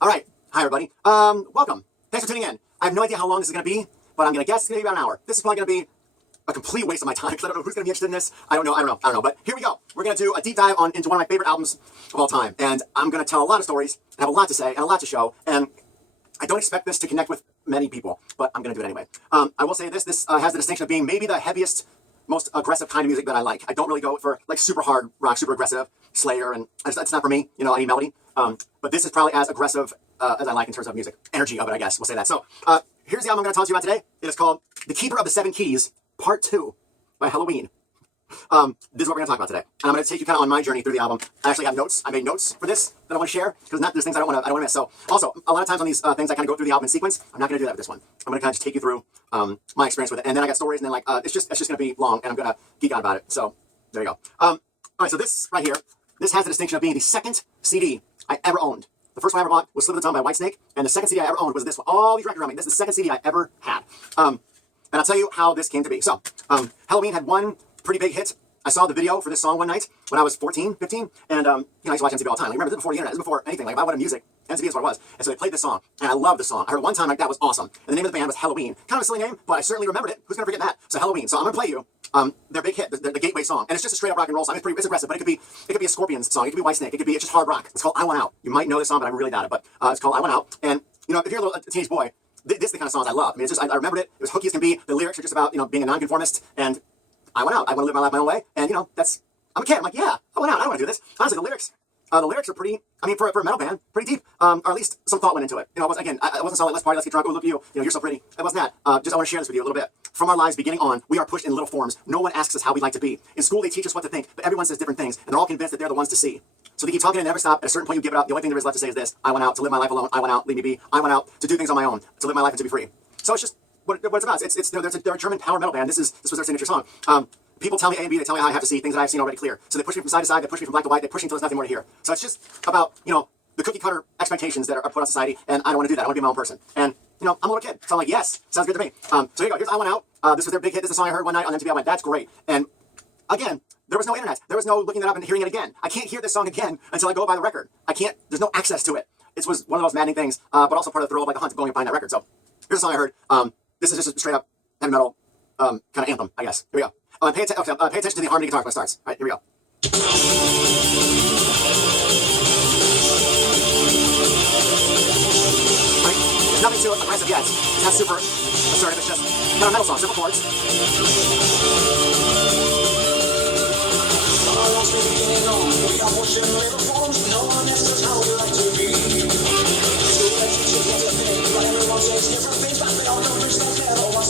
All right. Hi, everybody. Welcome. Thanks for tuning in. I have no idea how long this is going to be, but I'm going to guess it's going to be about an hour. This is probably going to be a complete waste of my time because I don't know who's going to be interested in this. I don't know. But here we go. We're going to do a deep dive into one of my favorite albums of all time. And I'm going to tell a lot of stories and have a lot to say and a lot to show. And I don't expect this to connect with many people, but I'm going to do it anyway. I will say this. This has the distinction of being maybe the heaviest, most aggressive kind of music that I like. I don't really go for like super hard rock, super aggressive, Slayer, and it's not for me, you know, any melody. But this is probably as aggressive as I like in terms of music. Energy of it, I guess. We'll say that. So here's the album I'm going to talk to you about today. It is called The Keeper of the Seven Keys, Part 2 by Helloween. This is what we're going to talk about today. And I'm going to take you kind of on my journey through the album. I actually have notes. I made notes for this that I want to share because there's things I don't want to miss. So also, a lot of times on these things, I kind of go through the album in sequence. I'm not going to do that with this one. I'm going to kind of just take you through my experience with it. And then I got stories, and then like it's just going to be long, and I'm going to geek out about it. So there you go. All right, so this right here, this has the distinction of being the second CD I ever owned. The first one I ever bought was Slip of the Tongue by Whitesnake, and the second CD I ever owned was this one. All these records around me. This is the second CD I ever had. And I'll tell you how this came to be. So, Helloween had one pretty big hit. I saw the video for this song one night when I was 14, 15, and I used to watch MTV all the time. Like, remember, this is before the internet, this is before anything. Like, if I wanted music, MTV is what it was. And so they played this song, and I loved the song. I heard it one time, like, that was awesome. And the name of the band was Helloween. Kind of a silly name, but I certainly remembered it. Who's going to forget that? So Helloween. So I'm going to play you their big hit, the gateway song. And it's just a straight up rock and roll song. It's aggressive, but it could be a Scorpions song. It could be Whitesnake. It's just hard rock. It's called I Want Out. You might know this song, but I really doubt it. But it's called I Want Out. And, you know, if you're a teenage boy, this is the kind of songs I love. I mean, it's just, I remembered it. It was hooky as can be. The lyrics are just about, you know, being a nonconformist. And I want out. I want to live my life my own way. And, you know, I'm a kid. I'm like, yeah, I want out. I don't want to do this. Honestly, the lyrics are pretty, I mean, for a metal band, pretty deep. Or at least some thought went into it. You know, I wasn't so like, let's party, let's get drunk, oh, look at you. You know, you're so pretty. It wasn't that. Just I want to share this with you a little bit. From our lives beginning on, we are pushed in little forms. No one asks us how we like to be. In school, they teach us what to think, but everyone says different things, and they're all convinced that they're the ones to see. So they keep talking and never stop. At a certain point, you give it up. The only thing there is left to say is this: I want out to live my life alone. I want out, leave me be. I want out to do things on my own, to live my life and to be free. So it's just what it's about. They're a German power metal band. This was their signature song. People tell me A and B, they tell me how I have to see things that I've seen already clear. So they push me from side to side, they push me from black to white, they push me until there's nothing more to hear. So it's just about, you know, the cookie cutter expectations that are put on society, and I don't want to do that. I want to be my own person. And, you know, I'm a little kid, so I'm like, yes, sounds good to me. So here you go, here's I Want Out. This was their big hit. This is a song I heard one night on MTV. I went, that's great. And again, there was no internet. There was no looking it up and hearing it again. I can't hear this song again until I go buy the record. There's no access to it. It was one of the most maddening things, but also part of the thrill of like the hunt of going and buying that record. So here's a song I heard. This is just a straight up heavy metal kind of anthem, I guess. Here we go. Pay attention to the harmony guitar when it starts. All right, here we go. Right? There's nothing too aggressive yet. It's not super assertive. It's just kind of metal song, simple chords.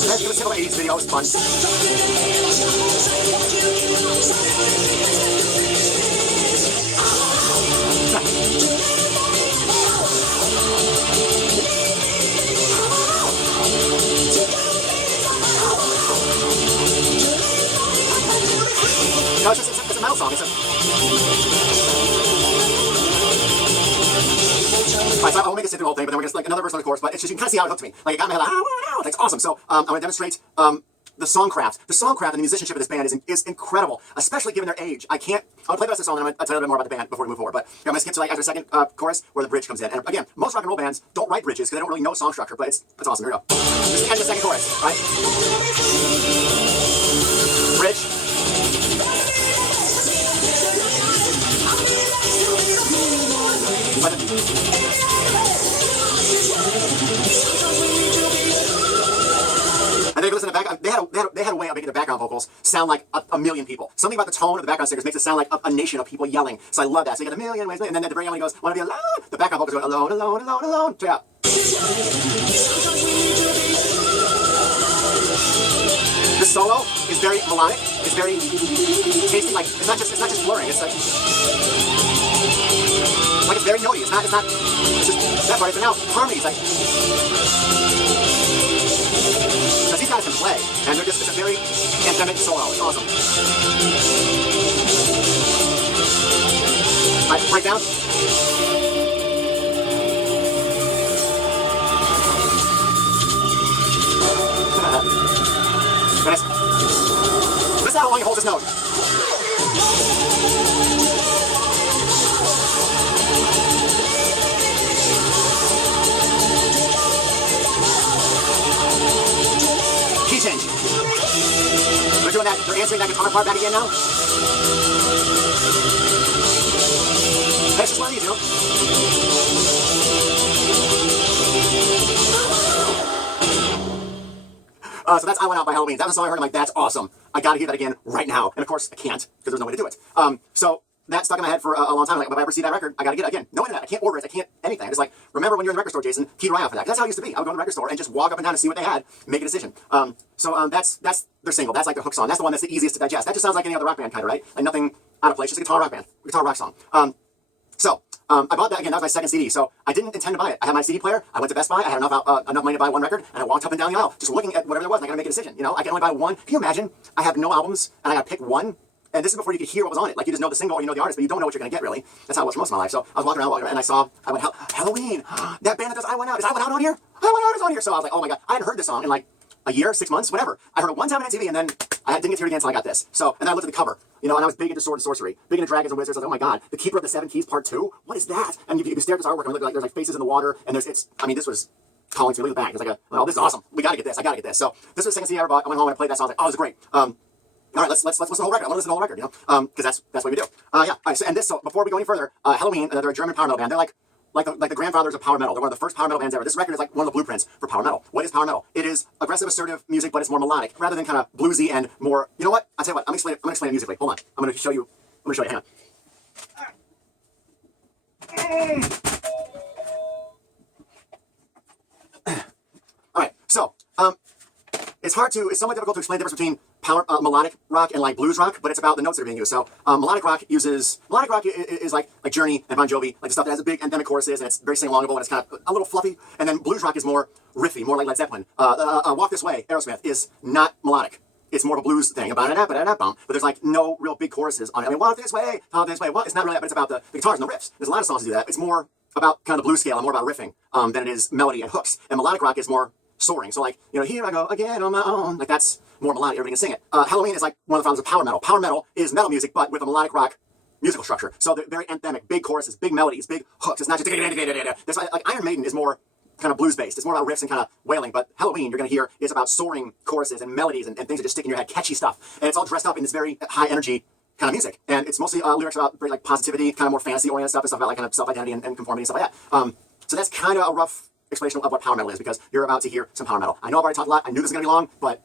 Let's give a simple 80s video. It's fun. No, it's a metal song. Alright, so I won't make it sit through the whole thing, but then we're going to like another verse on the chorus, but it's just, you can kind of see how it hooked me. Like, it got me like, oh, it's awesome. So, I'm going to demonstrate, the songcraft. The songcraft and the musicianship of this band is incredible, especially given their age. I'll play the rest of the song, and I'll tell you a little bit more about the band before we move forward, but I'm going to skip to like after the second chorus, where the bridge comes in. And again, most rock and roll bands don't write bridges, because they don't really know song structure, but it's awesome. Here we go. This is the end of the second chorus, right? Bridge. And then if you listen to back, they had a way of making the background vocals sound like a million people. Something about the tone of the background singers makes it sound like a nation of people yelling. So I love that. So you got a million ways, and then at the very end when he goes, "Wanna be alone?" The background vocals go, "Alone, alone, alone, alone." Check it out. This solo is very melodic. It's very tasty. Like it's not just blurring. It's like it's very notey. It's just that part. It's now harmonies. Like. Because these guys can play, and it's a very anthemic solo. It's awesome. Alright, breakdown. Listen how long he holds this note. answering that guitar part back again now? That's just one of these, you know? So that's I Went Out by Helloween. That was a song I heard. I'm like, that's awesome. I gotta hear that again right now. And of course, I can't, because there's no way to do it. So that stuck in my head for a long time. Like, if I ever see that record, I gotta get it again. No internet. I can't order it. I can't anything. I just like, remember when you're in the record store, Jason, keep your eye out for that. That's how it used to be. I would go to the record store and just walk up and down and see what they had, make a decision. That's their single. That's like their hook song. That's the one that's the easiest to digest. That just sounds like any other rock band kind of, right? Like nothing out of place. Just a guitar rock band, guitar rock song. I bought that again. That was my second CD. So I didn't intend to buy it. I had my CD player. I went to Best Buy. I had enough money to buy one record, and I walked up and down the aisle, just looking at whatever there was. And I gotta make a decision. You know, I can only buy one. Can you imagine? I have no albums, and I gotta pick one. And this is before you could hear what was on it. Like, you just know the single or you know the artist, but you don't know what you're gonna get, really. That's how it was for most of my life. So I was walking around, and I saw Helloween. That band that does I Went Out. Is I Went Out on here? I Went Out is on here. So I was like, oh my god. I hadn't heard this song in like a year, 6 months, whatever. I heard it one time on TV, and then I didn't get to hear it again until I got this. So, and then I looked at the cover, you know, and I was big into sword and sorcery, big into dragons and wizards. I was like, oh my god, the Keeper of the Seven Keys Part 2? What is that? And you can stare at this artwork, and look like there's like faces in the water, and this was calling to me. Look at the back. It's like, oh, this is awesome. We gotta get this. I gotta get this. So this was the second CD I ever bought. I went home and I played that song. I was like, oh, this is great. All right, let's listen to the whole record. I want to listen to the whole record, you know, because that's what we do. Yeah. All right. So before we go any further, Helloween, they're a German power metal band. They're like the grandfathers of power metal. They're one of the first power metal bands ever. This record is like one of the blueprints for power metal. What is power metal? It is aggressive, assertive music, but it's more melodic rather than kind of bluesy and more. You know what? I'll tell you what. I'm gonna explain it musically. Hold on. I'm gonna show you. Hang on. All right. So it's somewhat difficult to explain the difference between melodic rock and like blues rock, but it's about the notes that are being used. So melodic rock is like Journey and Bon Jovi, like the stuff that has a big anthemic choruses and it's very sing-alongable and it's kind of a little fluffy. And then blues rock is more riffy, more like Led Zeppelin. Walk This Way, Aerosmith, is not melodic. It's more of a blues thing, but there's like no real big choruses on it. I mean, walk this way, talk this way. Well, it's not really that, but it's about the guitars and the riffs. There's a lot of songs that do that. It's more about kind of the blues scale and more about riffing than it is melody and hooks. And melodic rock is more soaring. So like, you know, here I go again on my own. Like that's more melodic. Everybody can sing it. Helloween is like one of the founders of power metal. Power metal is metal music, but with a melodic rock musical structure. So they're very anthemic, big choruses, big melodies, big hooks. It's not just there's like Iron Maiden is more kind of blues based. It's more about riffs and kind of wailing. But Helloween, you're gonna hear, is about soaring choruses and melodies and things that just stick in your head, catchy stuff. And it's all dressed up in this very high energy kind of music. And it's mostly lyrics about very like positivity, kind of more fantasy oriented stuff and stuff about like kind of self identity and conformity and stuff like that. So that's kind of a rough explanation of what power metal is, because you're about to hear some power metal. I know I've already talked a lot. I knew this was gonna be long, but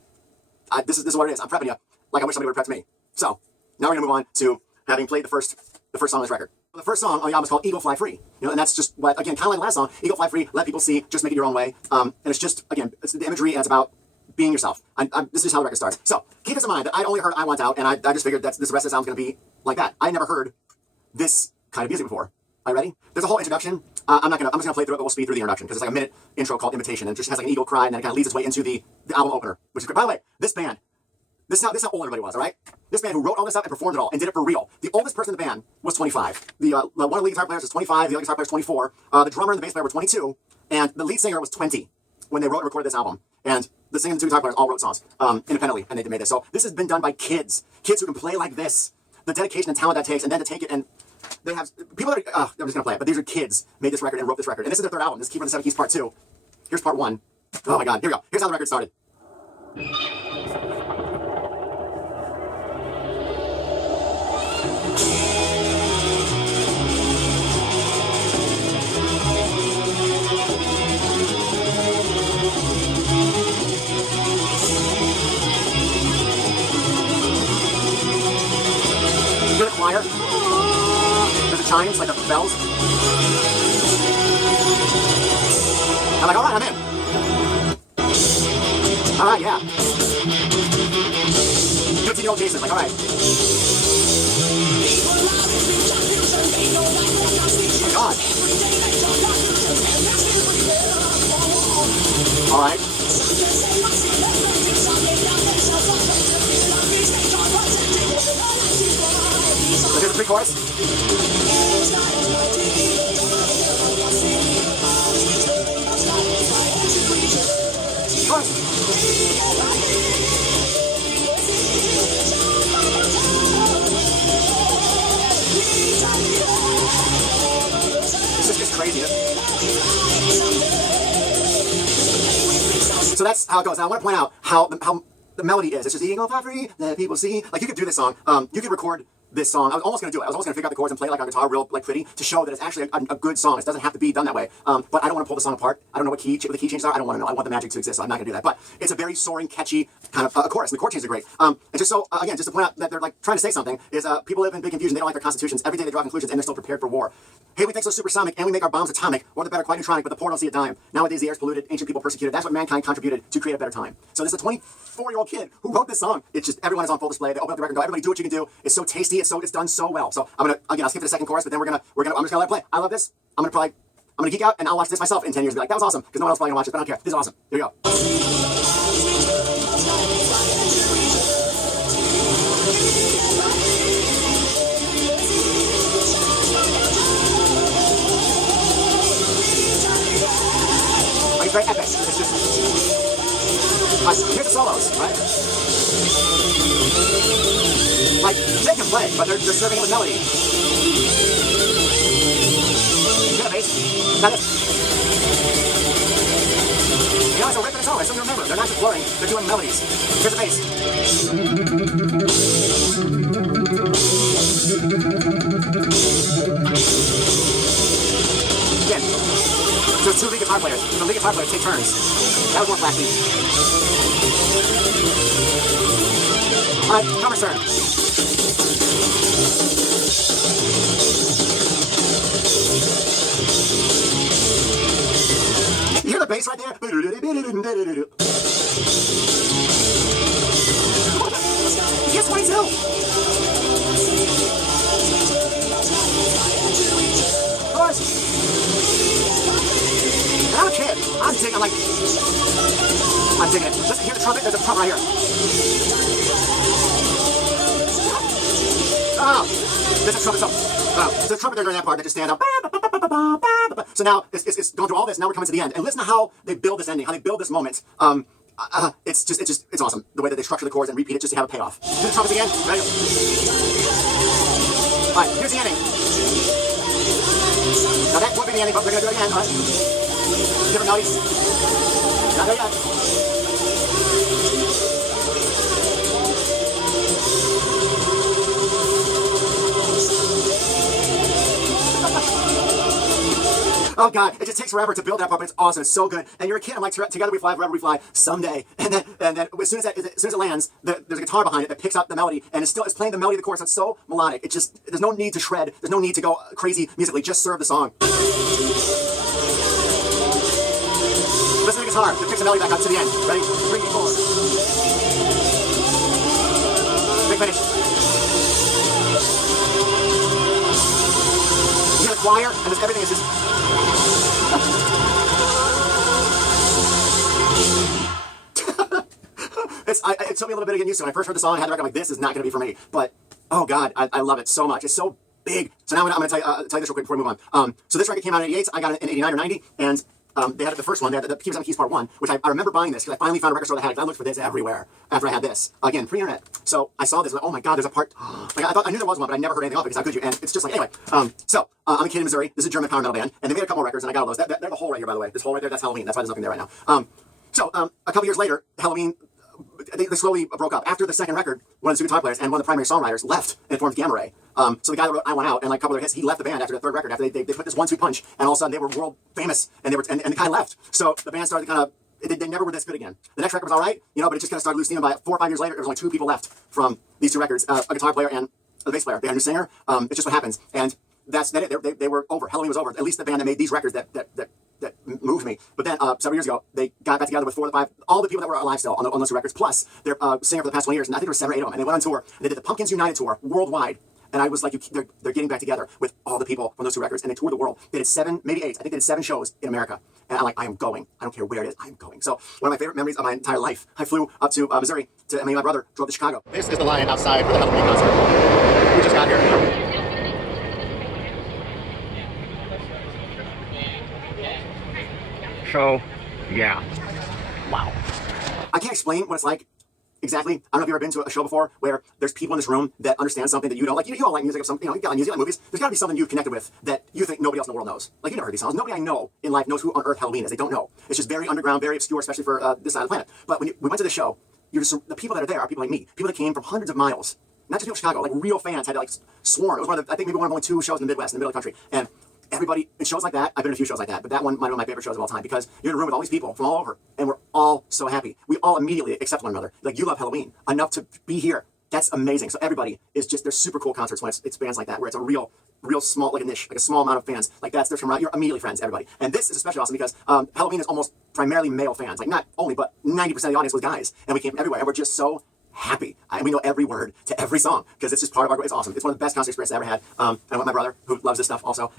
this is what it is. I'm prepping you like I wish somebody would have prepped me. So now we're gonna move on to having played the first song on this record. The first song on the album is called Eagle Fly Free. You know, and that's just what, again, kind of like the last song, Eagle Fly Free, let people see, just make it your own way. And it's just, again, it's the imagery and it's about being yourself. This is how the record starts. So keep this in mind that I only heard I Want Out, and I just figured that this rest of the sound's gonna be like that. I never heard this kind of music before. Are you ready? There's a whole introduction. I'm just gonna play through it, but we'll speed through the introduction because it's like a minute intro called Invitation, and it just has like an eagle cry, and then it kind of leads its way into the album opener, which is great. By the way, this band, this is how old everybody was, all right? This band who wrote all this up and performed it all and did it for real. The oldest person in the band was 25. One of the lead guitar players was 25. The other guitar player was 24. The drummer and the bass player were 22, and the lead singer was 20 when they wrote and recorded this album. And the singer and the two guitar players all wrote songs independently, and they made this. So this has been done by kids who can play like this. The dedication and talent that takes, and then to take it and they have people that are, I'm just gonna play it, but these are kids made this record and wrote this record, and this is their third album. This is Keeper of the Seven Keys Part 2. Here's Part 1. Oh my God, here we go. Here's how the record started. Hear the choir? There's the chimes, like the bells. I'm like, all right, I'm in. All right, yeah. Good to the old Jason, like, all right. Oh, God. All right. So here's the pre-chorus. This is just crazy. So that's how it goes. Now I want to point out how the melody is. It's just eating all for free, let people see. Like, you could do this song. You could record this song. I was almost going to do it. I was almost going to figure out the chords and play it like on guitar real like pretty to show that it's actually a good song. It doesn't have to be done that way. But I don't want to pull the song apart. I don't know what the key changes are. I don't want to know. I want the magic to exist, so I'm not going to do that. But it's a very soaring, catchy kind of chorus. And the chord changes are great. And just so, again, just to point out that they're like trying to say something is people live in big confusion. They don't like their constitutions. Every day they draw conclusions and they're still prepared for war. Hey, we think so supersonic and we make our bombs atomic, or the better quite neutronic, but the poor don't see a dime. Nowadays the air's polluted, ancient people persecuted. That's what mankind contributed to create a better time. So this is a 24-year-old kid who wrote this song. It's just everyone is on full display. They open up the record and go, everybody do what you can do. It's so tasty. It's done so well. So I'm gonna skip to the second chorus, but then I'm just gonna let it play. I love this. I'm gonna geek out and I'll watch this myself in 10 years and be like, that was awesome, because no one else probably gonna watch it, but I don't care. This is awesome. Here we go. It's very epic. It's just here's the solos, right? Like, they can play, but they're serving it with melody. Get a bass. Not it. You know, it's a rip in a song. It's something to remember. They're not just blurring, they're doing melodies. Here's the bass. Again. So it's two lead guitar players. The lead guitar players take turns. That was more flashy. Alright, drummer's turn. You hear the bass right there? Yes, 22! Of course! I'm a kid. I'm digging it. Listen, hear the trumpet? There's a trumpet right here. Oh, there's a trumpet. There's a trumpet there during that part that just stand up. So now it's going through all this. Now we're coming to the end, and listen to how they build this ending, how they build this moment. It's awesome the way that they structure the chords and repeat it just to have a payoff. Do the trumpets again. Ready? All right, here's the ending. Now that would be the ending, but we're gonna do it again. All right. Different melodies. Not there yet. Oh God, it just takes forever to build that part, but it's awesome. It's so good. And you're a kid. I'm like, together we fly, forever we fly, someday. And then as soon as it lands, there's a guitar behind it that picks up the melody, and it's playing the melody of the chorus. It's so melodic. There's no need to shred. There's no need to go crazy musically. Just serve the song. Listen to the guitar. It picks the melody back up to the end. Ready? 3, 4. Big finish. You hear the choir, and everything is just. It took me a little bit to get used to. When I first heard the song, I had the record, I'm like, this is not going to be for me. But, oh God, I love it so much. It's so big. So now I'm going to tell you this real quick before we move on. So this record came out in 88. I got it in 89 or 90. And they had the first one, the Keys on the Keys Part 1, which I remember buying this because I finally found a record store that had it. I looked for this everywhere after I had this. Again, pre-internet. So I saw this, like, oh my God, there's a part. Like, I knew there was one, but I never heard anything of it because how could you? And it's just like, anyway. I'm a kid in Missouri. This is a German power metal band. And they made a couple records, and I got all those. They're the hole right here, by the way. This hole right there, that's Helloween. That's why there's nothing there right now. A couple years later, Helloween, they slowly broke up. After the second record, one of the two guitar players and one of the primary songwriters left and formed Gamma Ray. So the guy that wrote I Want Out and like a couple of hits, he left the band after the third record. After they put this 1-2 punch, and all of a sudden they were world famous, and the guy left. So the band started kind of. They never were this good again. The next record was all right, but it just kind of started losing steam. By 4 or 5 years later, there was only 2 people left from these 2 records: a guitar player and a bass player. They had a new singer. It's just what happens, and that's it. They were over. Helloween was over. At least the band that made these records that moved me. But then several years ago, they got back together with 4 or 5, all the people that were alive still on those 2 records, plus their singer for the past 20 years. And I think there were 7 or 8 of them. And they went on tour. And they did the Pumpkins United tour worldwide. And I was like, they're getting back together with all the people from those 2 records. And they toured the world. They did 7, maybe 8. I think they did 7 shows in America. And I'm like, I am going. I don't care where it is. I am going. So one of my favorite memories of my entire life, I flew up to Missouri. My brother drove to Chicago. This is the line outside for the Helloween concert. We just got here. So, yeah. Wow. I can't explain what it's like exactly. I don't know if you've ever been to a show before where there's people in this room that understand something that you don't. Like, you all like music of something, you like music, like movies. There's got to be something you've connected with that you think nobody else in the world knows. Like, you never heard these songs. Nobody I know in life knows who on earth Helloween is. They don't know. It's just very underground, very obscure, especially for this side of the planet. But when we went to the show, you're just, the people that are there are people like me, people that came from hundreds of miles, not just people in Chicago, like real fans had to like swarm. It was one of the, I think maybe one of only 2 shows in the Midwest, in the middle of the country, and everybody, in shows like that, I've been in a few shows like that, but that one might be my favorite shows of all time, because you're in a room with all these people from all over, and we're all so happy. We all immediately accept one another. Like, you love Helloween enough to be here. That's amazing. So everybody is just, they're super cool concerts when it's bands like that, where it's a real small, like a niche, like a small amount of fans. Like they're from around, you're immediately friends, everybody. And this is especially awesome because Helloween is almost primarily male fans. Like, not only, but 90% of the audience was guys. And we came from everywhere, and we're just so happy. And we know every word to every song, because it's just part of our, it's awesome. It's one of the best concert experiences I ever had. And I went with my brother, who loves this stuff also.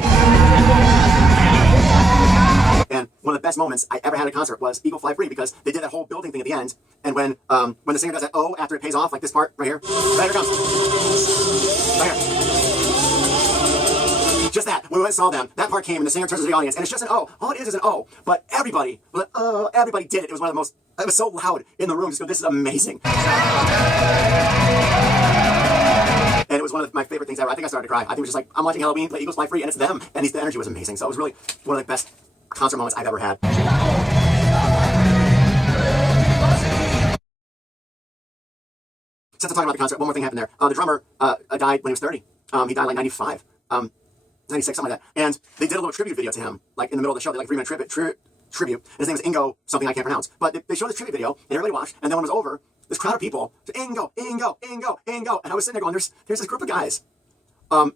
And one of the best moments I ever had at a concert was Eagle Fly Free, because they did that whole building thing at the end. And when the singer does that "oh" after it pays off, like this part right here, right here it comes, right here. Just that. When we went and saw them, that part came, and the singer turns to the audience, and it's just an "oh." All it is an "oh." But everybody was like, "oh," everybody did it. It was one of the most. It was so loud in the room. Just go, this is amazing. And it was one of my favorite things ever. I think I started to cry. I think it was just like, I'm watching Helloween play Eagles Fly Free, and it's them, and the energy was amazing. So it was really one of the best concert moments I've ever had. Since I'm talking about the concert, one more thing happened there. The drummer died when he was 30. He died like 95, 96, something like that. And they did a little tribute video to him, like in the middle of the show. They like 3-minute tribute. His name was Ingo, something I can't pronounce. But they showed this tribute video, and everybody watched. And then when it was over, this crowd of people said, Ingo, Ingo, Ingo, Ingo. And I was sitting there going, there's this group of guys on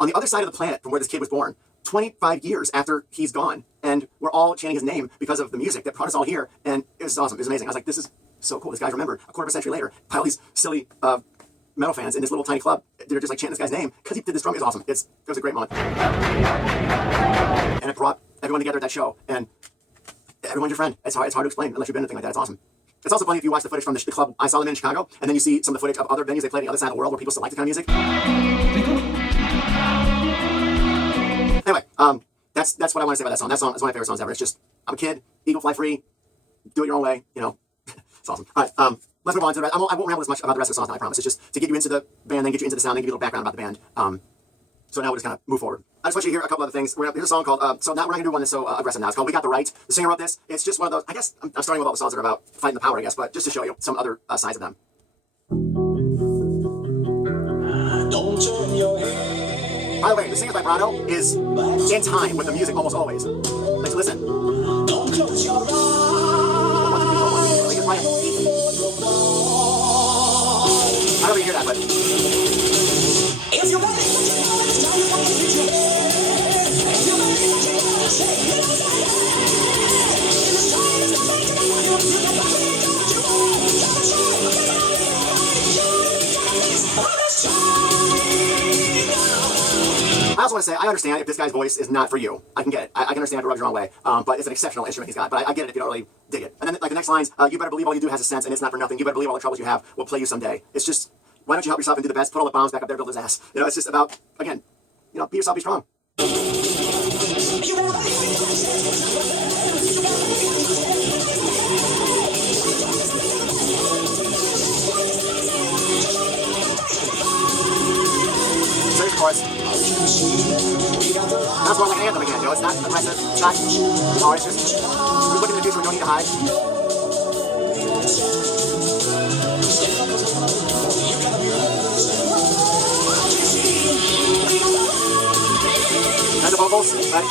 the other side of the planet from where this kid was born, 25 years after he's gone. And we're all chanting his name because of the music that brought us all here. And it was awesome. It was amazing. I was like, this is so cool. This guy's remembered a quarter of a century later by all these silly metal fans in this little tiny club. They're just like chanting this guy's name because he did this drum. It was awesome. It was a great moment. And it brought everyone together at that show. And everyone's your friend. It's hard to explain unless you've been to anything like that. It's awesome. It's also funny if you watch the footage from the club I saw them in Chicago, and then you see some of the footage of other venues they played on the other side of the world where people still like this kind of music. Anyway, that's what I want to say about that song. That song is one of my favorite songs ever. It's just, I'm a kid, Eagle Fly Free, do it your own way, you know. It's awesome. All right, let's move on to the rest. I won't ramble as much about the rest of the songs now, I promise. It's just to get you into the band, then get you into the sound, then give you a little background about the band. So now we'll just kind of move forward. I just want you to hear a couple other things. Here's a song called, so now we're not going to do one that's so aggressive now. It's called We Got the Right. The singer wrote this. It's just one of those, I guess, I'm starting with all the songs that are about fighting the power, I guess, but just to show you some other sides of them. Don't turn your head. By the way, the singer's vibrato is in time with the music almost always. Let's listen. Don't close your eyes. I don't even hear that, but... If you're ready, put your hands down, you want to put your head. If you're ready, put your hands down, you want to say it. In the time, it's not making it for you. You can buy it, do what you want. Got to try, I'm taking all in your mind. You got this, I'm just trying now. I also want to say, I understand if this guy's voice is not for you. I can get it. I can understand if it rubs you the wrong way. But it's an exceptional instrument he's got. But I get it if you don't really dig it. And then, like, the next lines, you better believe all you do has a sense, and it's not for nothing. You better believe all the troubles you have will play you someday. It's just... Why don't you help yourself and do the best? Put all the bombs back up there, build his ass. You know, it's just about, again, you know, be yourself, be strong. So here's the chorus. That's more like an anthem again, you know, it's not aggressive, it's not, oh, it's just, we look in the future, we don't need to hide. And the vocals, right?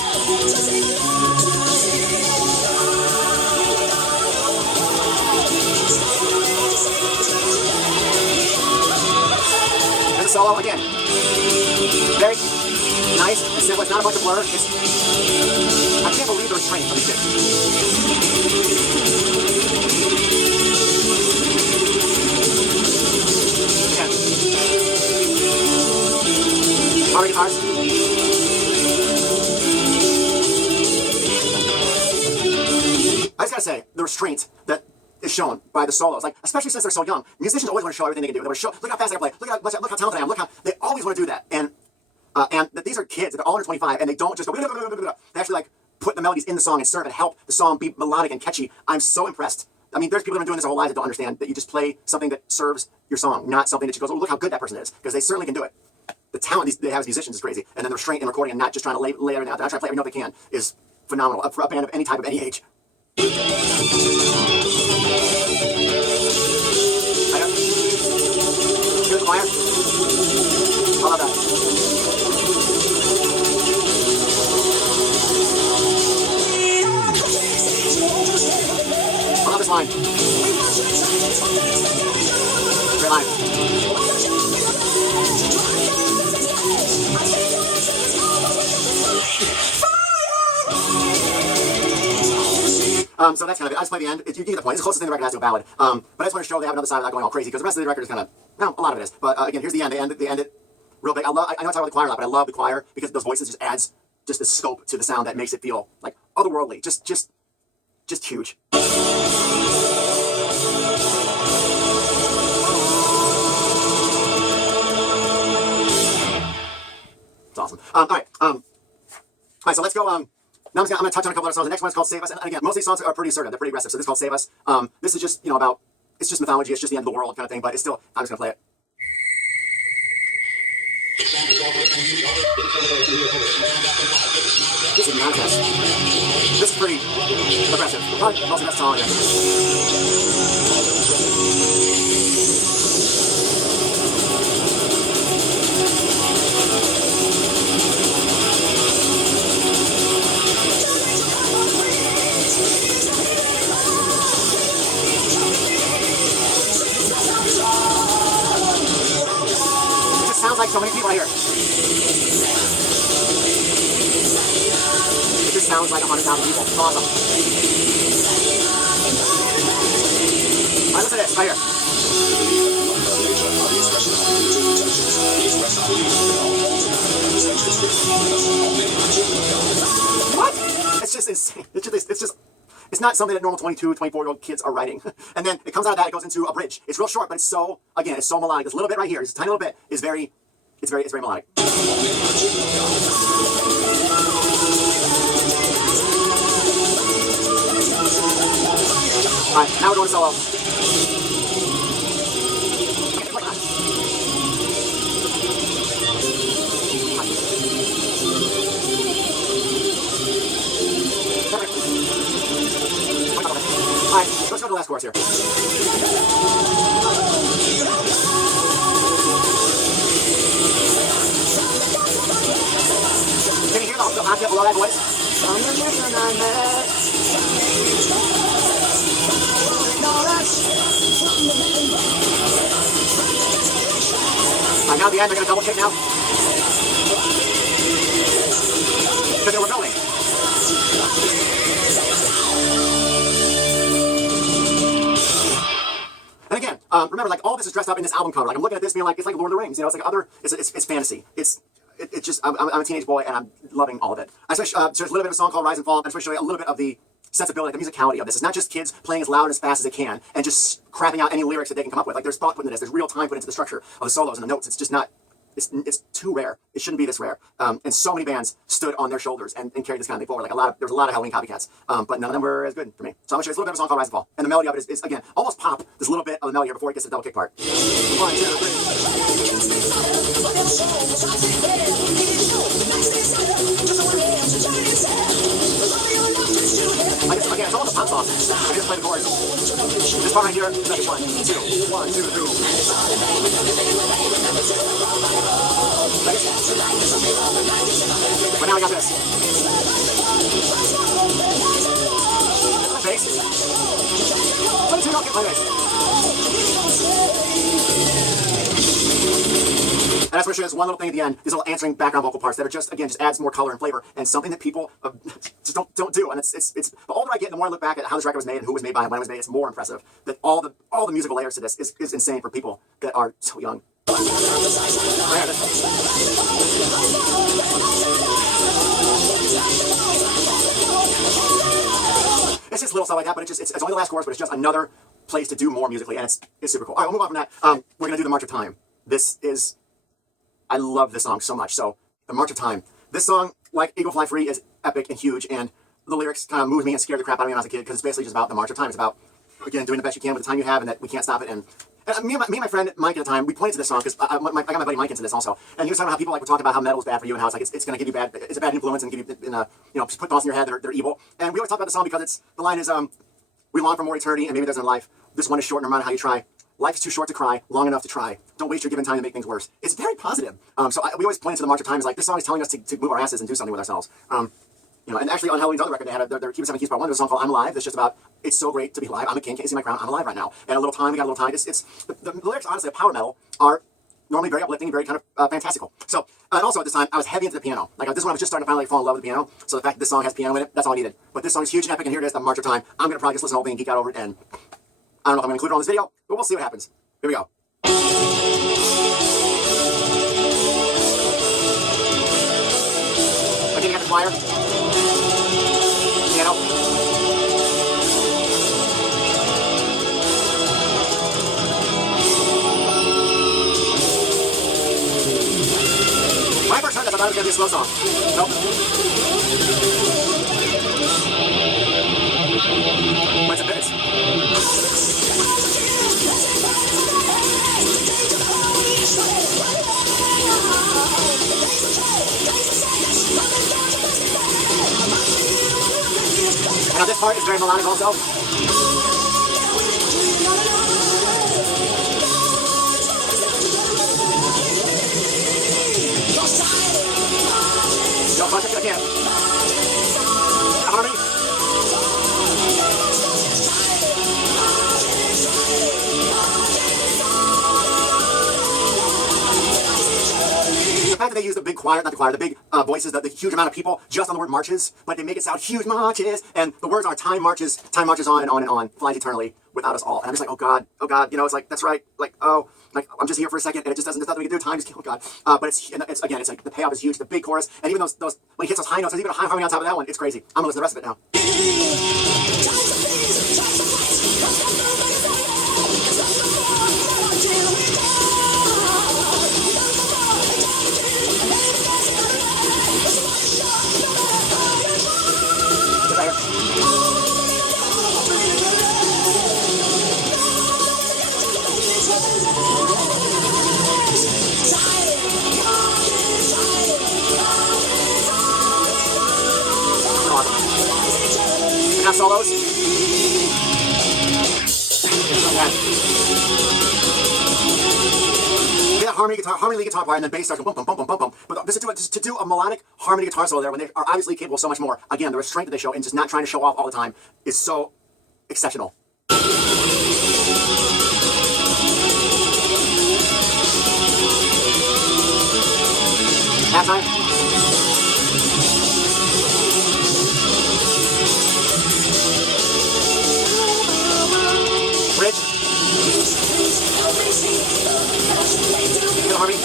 And the solo again. Very nice and simple. It's not a bunch of blur. I can't believe the restraint of these kids. Again. Harmony guitars. I just gotta say, the restraint that is shown by the solos, like, especially since they're so young, musicians always want to show everything they can do. They want to show, look how fast I can play, look how talented I am, look how, they always want to do that. And that these are kids that are all under 25, and they don't just go, blah, blah, blah, blah, blah. They actually, like, put the melodies in the song and serve and help the song be melodic and catchy. I'm so impressed. I mean, there's people that have been doing this their whole lives that don't understand that you just play something that serves your song, not something that you goes, oh, look how good that person is, because they certainly can do it. The talent they have as musicians is crazy, and then the restraint in recording and not just trying to lay everything out there, not trying to play every note they can, is phenomenal for a band of any type of any age. choir. I love that. I love this line. Great line. So that's kind of it. I just play the end. You get the point. It's the closest thing the record has to a ballad. But I just want to show they have another side of that going all crazy because the rest of the record is kind of, well, a lot of it is. But again, here's the end. They end it real big. I know it's about the choir a lot, but I love the choir because those voices just adds just this scope to the sound that makes it feel like otherworldly. Just huge. It's awesome. All right, so let's go. Now I'm gonna touch on a couple other songs. The next one's called "Save Us," and again, most of these songs are pretty assertive. They're pretty aggressive. So this is called "Save Us." This is just about it's just mythology. It's just the end of the world kind of thing. But it's still I'm just gonna play it. This is nonsense. This is pretty aggressive. Probably most of the best song here. Sounds like so many people here. It just sounds like 100,000 people. It's awesome. Alright, listen to this, right here. What? It's just insane. It's not something that normal 22, 24-year-old kids are writing. And then it comes out of that, it goes into a bridge. It's real short, but it's so, again, it's so melodic. This little bit right here, this tiny little bit is very melodic. Alright, now we're going solo. Alright, let's go to the last chorus here. Can you hear the octave below that voice? Alright, now at the end, they're going to double kick now. Because they were building. And again, remember, like all this is dressed up in this album cover. Like I'm looking at this, being like, it's like Lord of the Rings. You know, it's like it's fantasy. It's just I'm a teenage boy and I'm loving all of it. I just so there's a little bit of a song called Rise and Fall. I just want to show you a little bit of the sensibility, the musicality of this. It's not just kids playing as loud and as fast as they can and just crapping out any lyrics that they can come up with. Like there's thought put into this. There's real time put into the structure of the solos and the notes. It's just not. It's too rare. It shouldn't be this rare. And so many bands stood on their shoulders and carried this kind of thing forward. Like there's a lot of Helloween copycats, but none of them were as good for me. So I'm gonna show you a little bit of a song called Rise and Fall. And the melody of it is again almost pop. There's a little bit of the melody here before it gets to the double kick part. 1, 2, 3. Again, it's almost a pop song. I just play the chords. This part right here, second 1, 2, 1, 2, 3. But now I got this. Bass. Let's see, I'll get my bass. And that's where she has one little thing at the end, these little answering background vocal parts that are just, again, just adds more color and flavor and something that people just don't do. And it's the older I get, the more I look back at how this record was made and who was made by and when it was made, it's more impressive that all the musical layers to this is insane for people that are so young. It's just little stuff like that, but it's only the last chorus, but it's just another place to do more musically, and it's super cool. All right, we'll move on from that. We're gonna do the March of Time. I love this song so much. So the March of Time. This song, like Eagle Fly Free, is epic and huge, and the lyrics kind of moved me and scared the crap out of me when I was a kid because it's basically just about the March of Time. It's about, again, doing the best you can with the time you have, and that we can't stop it. And me and my friend Mike at the time, we pointed to this song because I got my buddy Mike into this also, and he was talking about how people were talking about how metal is bad for you and how it's going to give you bad, it's a bad influence and give you just put thoughts in your head that are evil. And we always talk about the song because the line is we long for more eternity and maybe there's no life. This one is short no matter how you try. life is too short to cry, long enough to try. Don't waste your given time to make things worse. It's very positive. We always point to the March of Time as like, this song is telling us to move our asses and do something with ourselves. And actually on Helloween's other record, they had their Keep It 7 Keys Part 1, there's a song called I'm Alive. That's just about, it's so great to be alive. I'm a king, can't see my crown, I'm alive right now. And a little time, we got a little time. The lyrics, honestly, of power metal are normally very uplifting, very kind of fantastical. So, and also at this time, I was heavy into the piano. Like, this is when I was just starting to finally fall in love with the piano. So the fact that this song has piano in it, that's all I needed. But this song is huge and epic, and here it is, the March of Time. I'm going to probably just listen to the whole thing and geek out over it, and I don't know if I'm going to include it on this video, but we'll see what happens. Here we go. Beginning at the choir. Piano. When I first heard this, I thought it was going to be a slow song. Nope. But it's a bit. Now this part is very melodic also. Don't touch it again. Harmony. The fact that they use the big choir, not the choir, the big voices, the huge amount of people just on the word marches, but they make it sound huge marches, and the words are time marches on and on and on, flies eternally without us all. And I'm just like, oh God, it's like, that's right, like, oh, like, I'm just here for a second, and it just doesn't, there's nothing we can do, time just, oh God. But it's like, the payoff is huge, the big chorus, and even those, when he hits those high notes, there's even a high harmony on top of that one, it's crazy. I'm gonna listen to the rest of it now. And now solos. We have harmony lead guitar part, and then bass starts bum bum bum bum bum bum. But to do a melodic harmony guitar solo there when they are obviously capable of so much more, again, the restraint that they show and just not trying to show off all the time is so exceptional. Halftime. Bridge. Good harmony.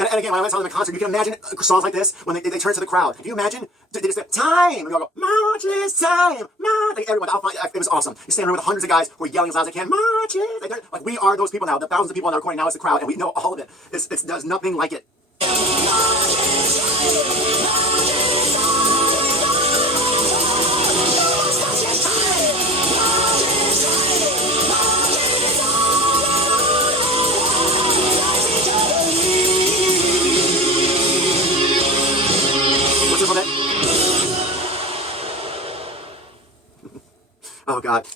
And again, when I went to them in concert, you can imagine songs like this when they turn to the crowd. Can you imagine? They just say, time! And we all go, marches, time! March! Like everyone, it was awesome. You stand around with hundreds of guys who are yelling as loud as they can, marches! Like we are those people now. The thousands of people on the recording now is the crowd, and we know all of it. There's nothing like it. Oh God,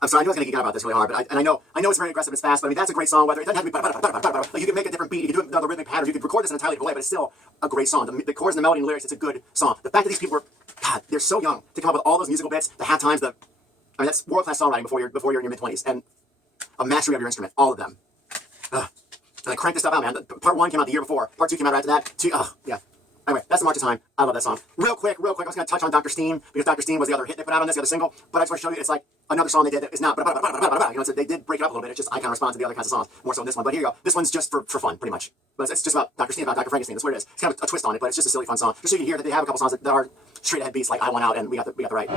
I'm sorry. I knew I was gonna geek out about this really hard, but I know it's very aggressive, it's fast. But I mean, that's a great song. Whether it doesn't have to be, like you can make a different beat, you can do another rhythmic pattern, you can record this in an entirely different way, but it's still a great song. The chords and the melody and lyrics, it's a good song. The fact that these people were, God, they're so young to come up with all those musical bits, the half times, I mean, that's world-class songwriting before you're in your mid-20s, and a mastery of your instrument, all of them. And I cranked this stuff out, man. Part 1 came out the year before. Part 2 came out right after that. Yeah. Anyway, that's the March of Time. I love that song. Real quick, I was going to touch on Dr. Steen, because Dr. Steen was the other hit they put out on this, the other single, but I just want to show you, it's like another song they did that is not, you know, so they did break it up a little bit. It's just, I kind of respond to the other kinds of songs, more so than this one, but here you go. This one's just for fun, pretty much. But it's just about Dr. Steen, about Dr. Frankenstein, that's what it is. It's kind of a twist on it, but it's just a silly fun song. Just so you can hear that they have a couple songs that are straight ahead beats, like I Want Out, and we got the right.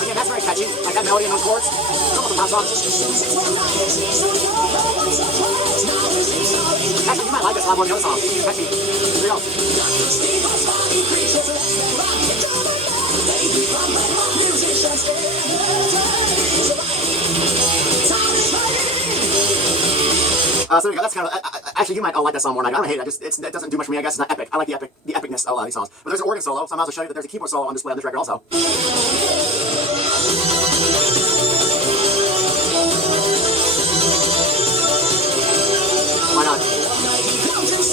Again, that's very catchy. Like that melody and those chords. It's almost a pop song. Actually, you might like this a lot more than the other song. Actually, here we go. So there you go. That's kind of actually you might all like that song more than I don't hate it. It doesn't do much for me. I guess it's not epic. I like the epicness of a lot of these songs. But there's an organ solo, so I might as well show you that there's a keyboard solo on display on this record also. Why not? This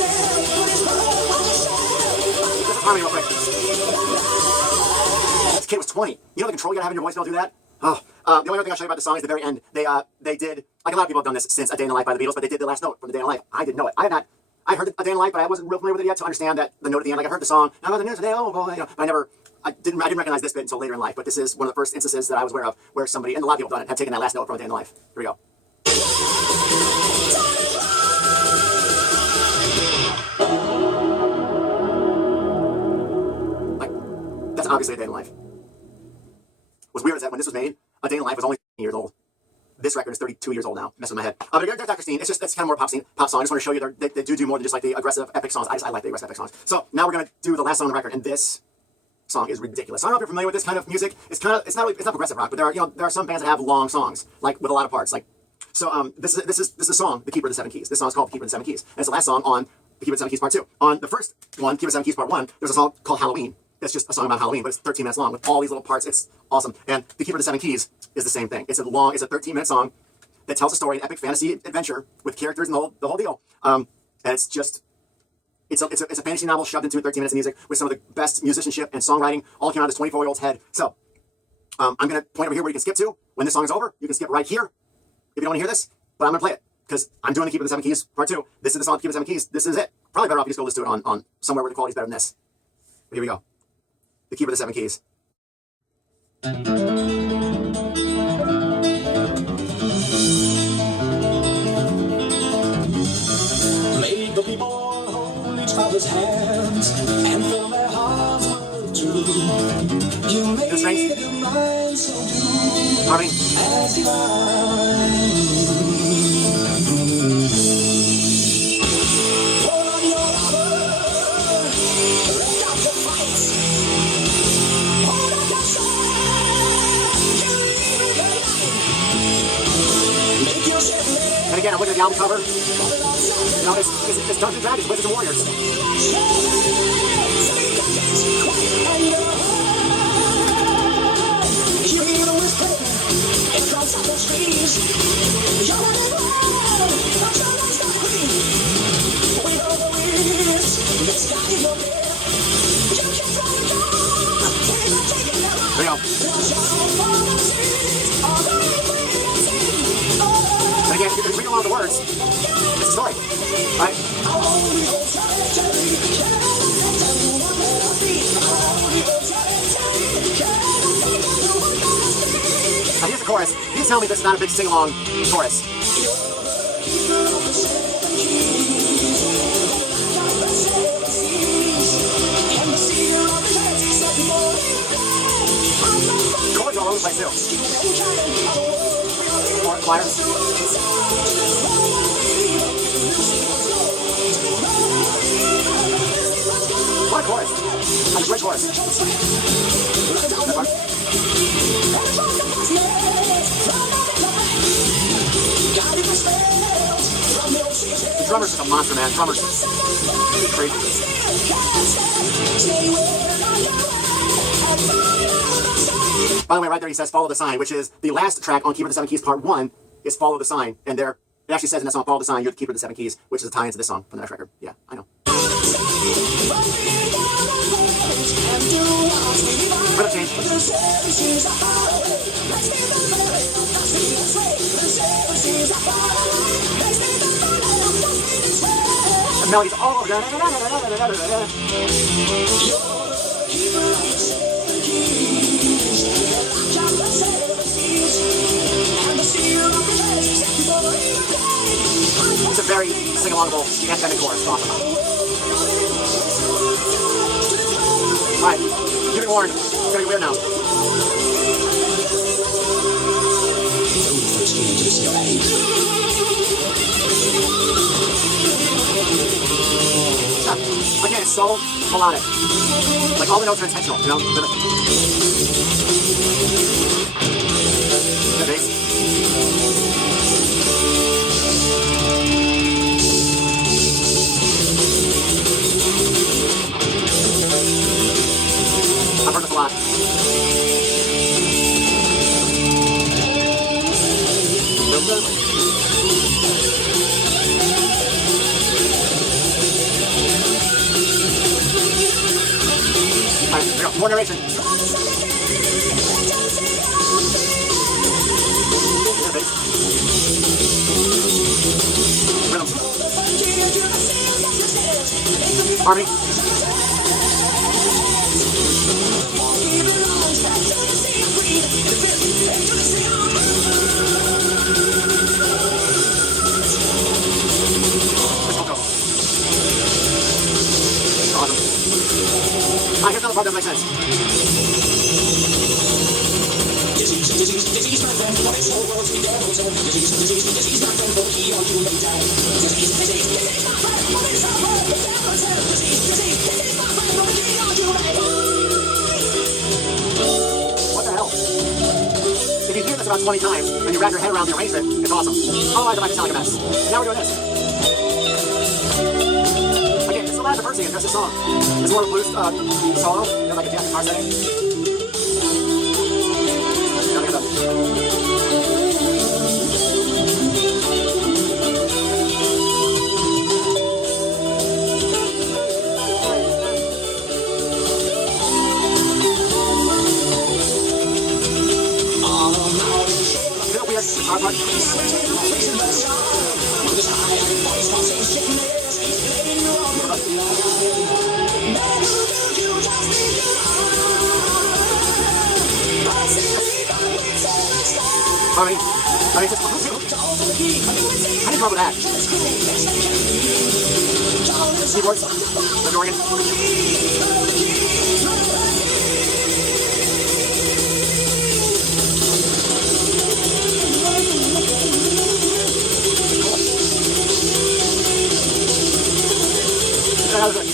is harmony real quick. This kid was 20. You know the control you gotta have in your voice to be able to do that? Oh, the only other thing I'll show you about the song is the very end. They did, like a lot of people have done this since A Day in the Life by the Beatles, but they did the last note from the Day in the Life. I didn't know it. I heard A Day in the Life, but I wasn't real familiar with it yet to understand that the note at the end. Like I heard the song, I'm on the news today, oh boy, you know, but I didn't recognize this bit until later in life. But this is one of the first instances that I was aware of where somebody, and a lot of people have done it, have taken that last note from A Day in the Life. Here we go. Like, that's obviously A Day in the Life. What's weird is that when this was made, A Day in the Life was only 10 years old. This record is 32 years old now. Messing with my head. But Dr. Steen, it's kind of more pop song. I just want to show you they do more than just like the aggressive epic songs. I like the aggressive epic songs. So now we're gonna do the last song on the record, and this song is ridiculous. I don't know if you're familiar with this kind of music. It's not progressive rock, but there are some bands that have long songs, like with a lot of parts. Like so, this is the song, The Keeper of the Seven Keys. This song is called The Keeper of the Seven Keys, and it's the last song on The Keeper of the Seven Keys Part 2. On the first one, Keeper of the Seven Keys Part 1, there's a song called Helloween. It's just a song about Halloween, but it's 13 minutes long with all these little parts. It's awesome. And The Keeper of the Seven Keys is the same thing. It's a 13-minute song that tells a story, an epic fantasy adventure with characters and the whole deal. And it's a fantasy novel shoved into 13 minutes of music with some of the best musicianship and songwriting all came out of this 24-year-old's head. So I'm going to point over here where you can skip to. When this song is over, you can skip right here if you don't want to hear this, but I'm going to play it because I'm doing The Keeper of the Seven Keys Part 2. This is the song, The Keeper of the Seven Keys. This is it. Probably better off you just go listen to it on somewhere where the quality's better than this. But here we go. The Keeper of the Seven Keys. Made the people hold each other's hands and fill their hearts with truth. You made the mind so due Harmony. as divine. Pour on your armor, lift up the fight. Hold up your sword, you lead the light. Make yourself ready. And again, I'm looking at the album cover. You know, it's Dungeons and Dragons, Wizards and Warriors. You hear the whisper, it comes out the trees. You're running wild, but your life's not free. We know the winds, the sky is your bed. You can throw it down, we're not taking that ride. There you go. And again, if you read along the words, it's a story, right? Now here's the chorus. You tell me this is not a big sing-along chorus. Chords all over the place too. Choir. What a chorus. A great chorus. That part. The drummer's just a monster, man. Drummer's crazy. By the way, right there he says follow the sign, which is the last track on Keeper of the Seven Keys Part 1 is Follow the Sign. And there, it actually says in that song, Follow the Sign, you're the Keeper of the Seven Keys, which is a tie into this song from the next record. Yeah, I know. What a change. The melodies all over. It's a very sing-alongable anthemic chorus. Awesome. Alright, getting warned. It's gonna be weird now. Again, it's so melodic. Like all the notes are intentional, you know? The bass. I've heard this a lot. Alright, here we go. More narration. Rhythm. Harmony. Awesome. Here's another part that makes sense. What the hell? If you hear this about 20 times and you wrap your head around the arrangement, it's awesome. Otherwise, it might just sound like a mess. And now we're doing this. Okay, this is the last versing in just this song. This is more of a blues solo, you know, like a jazz guitar setting. Guitar part. Harmony. I mean, just, how do you come up with that? Keyboards, the organ. How's it?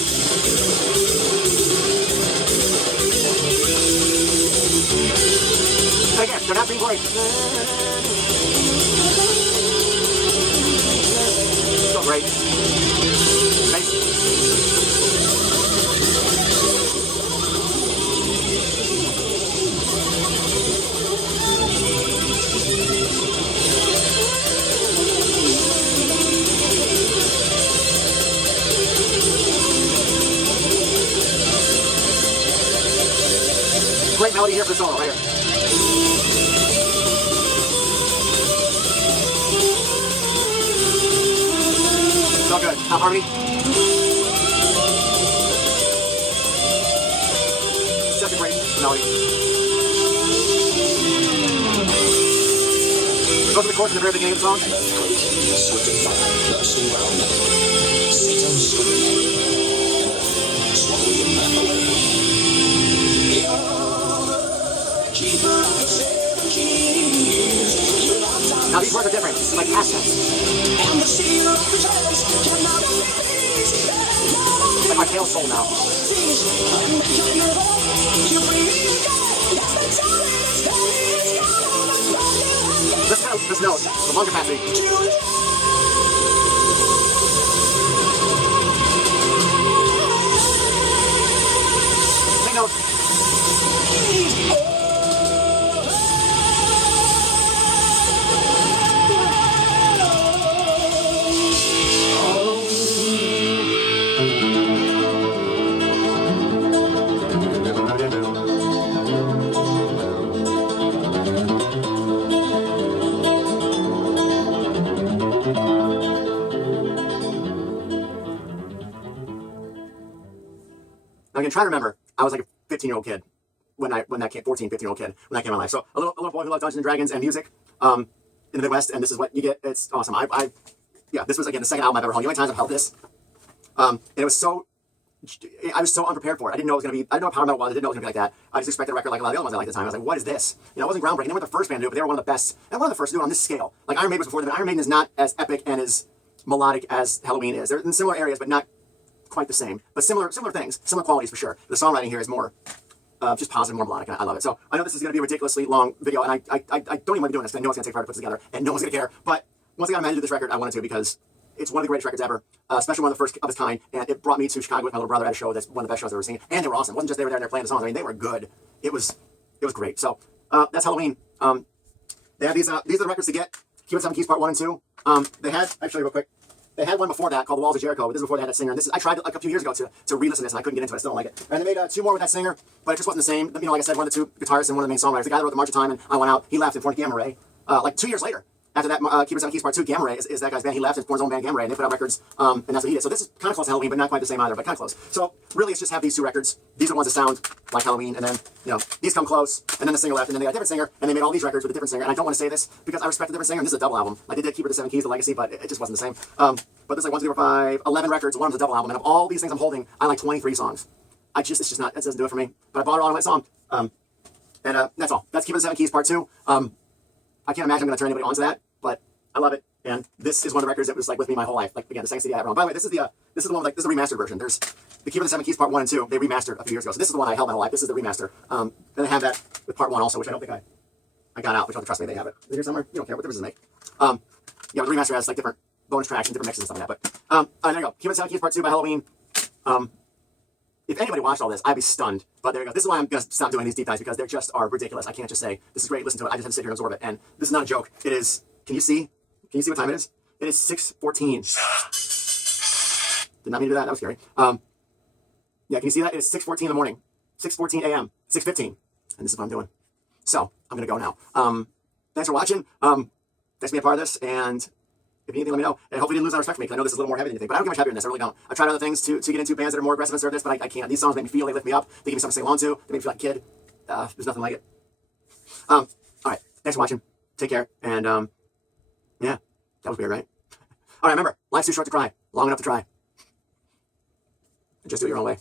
Again, they're not being great. So great. Nice. Great melody here for the solo, right here. So good. Now harmony. Such a great melody. Those are the chords at the very beginning of the song. Now these words are different, it's like past tense. Like my tail's full now. This note, the lung capacity. Take note. Now again, try to remember, I was like a 15-year-old kid when that came, 14, 15-year-old kid when that came in my life. So a little boy who loved Dungeons and Dragons and music in the Midwest, and this is what you get. It's awesome. Yeah, this was again the second album I've ever held. You know how many times I've held this? And it was so I was so unprepared for it. I didn't know it was going to be, I didn't know what power metal was. I didn't know it was going to be like that. I just expected a record like a lot of the other ones I liked at the time. I was like, what is this? You know, it wasn't groundbreaking. They weren't the first band to do it, but they were one of the best, and one of the first to do it on this scale. Like Iron Maiden was before them. Iron Maiden is not as epic and as melodic as Helloween is. They're in similar areas, but not quite the same. But similar things, similar qualities for sure. The songwriting here is more just positive, more melodic, and I love it. So I know this is going to be a ridiculously long video, and I don't even want to be doing this because I know it's going to take forever to put together, and no one's going to care. But once I got managed to do this record, I wanted to because it's one of the greatest records ever, especially one of the first of its kind, and it brought me to Chicago with my little brother at a show that's one of the best shows I've ever seen, and they were awesome. It wasn't just they were there and they're playing the songs. I mean, they were good. It was great. So that's Helloween. They have these are the records to get. Keep It 7 Keys Part 1 and 2. They had, actually real quick, they had one before that called The Walls of Jericho, but this is before they had that singer. And this is, I tried like a few years ago to re-listen to this, and I couldn't get into it. I still don't like it. And they made 2 more with that singer, but it just wasn't the same. You know, like I said, one of the 2 guitarists and one of the main songwriters. The guy that wrote The March of Time and I Went Out, he left and formed Gamma Ray. Like 2 years later, after that, Keep It 7 Keys Part 2, Gamma Ray is that guy's band. He left and formed his own band, Gamma Ray, and they put out records, and that's what he did. So this is kind of close to Helloween, but not quite the same either, but kind of close. So really, it's just have these 2 records. These are the ones that sound like Helloween, and then, you know, these come close, and then the singer left, and then they got a different singer, and they made all these records with a different singer. And I don't want to say this because I respect the different singer, and this is a double album. Like they did Keep It 7 Keys, The Legacy, but it just wasn't the same. But there's like 1, 2, 3, 4, 5, 11 records. One of them's a double album, and of all these things I'm holding, I like 23 songs. It's just not, it doesn't do it for me. But I bought it all in one song. And that's all. That's Keep It 7 Keys Part 2. I can't imagine I'm going to turn anybody onto that, but I love it. And this is one of the records that was like with me my whole life. Like again, the second CD I ever owned. By the way, this is the one with, like, this is the remastered version. There's the Keep It 7 Keys Part 1 and 2. They remastered a few years ago. So this is the one I held my whole life. This is the remaster. Then they have that with Part 1 also, which I don't think I got out, which trust me, they have it. Is it here somewhere? You don't care what difference does it make. Yeah, the remaster has like different bonus tracks and different mixes and stuff like that. But there you go. Keep It 7 Keys Part 2 by Helloween. If anybody watched all this, I'd be stunned. But there you go. This is why I'm going to stop doing these deep dives, because they just are ridiculous. I can't just say, this is great, listen to it. I just have to sit here and absorb it. And this is not a joke. It is, can you see? Can you see what time it is? It is 6:14. Did not mean to do that. That was scary. Yeah, can you see that? It is 6:14 in the morning. 6:14 a.m. 6:15. And this is what I'm doing. So, I'm going to go now. Thanks for watching. Thanks for being a part of this. And if you need anything, let me know. And hopefully you didn't lose that respect for me, because I know this is a little more heavy than anything. But I don't get much heavier than this. I really don't. I've tried other things to get into bands that are more aggressive and serve this, but I can't. These songs make me feel, they lift me up. They give me something to sing along to. They make me feel like a kid. There's nothing like it. All right. Thanks for watching. Take care. And, yeah. That was weird, right? All right, remember, life's too short to cry. Long enough to try. Just do it your own way.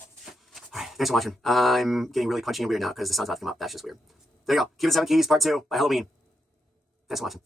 All right, thanks for watching. I'm getting really punchy and weird now because the sun's about to come up. That's just weird. There you go. Keep It 7 Keys, Part 2 by Helloween. Thanks for watching.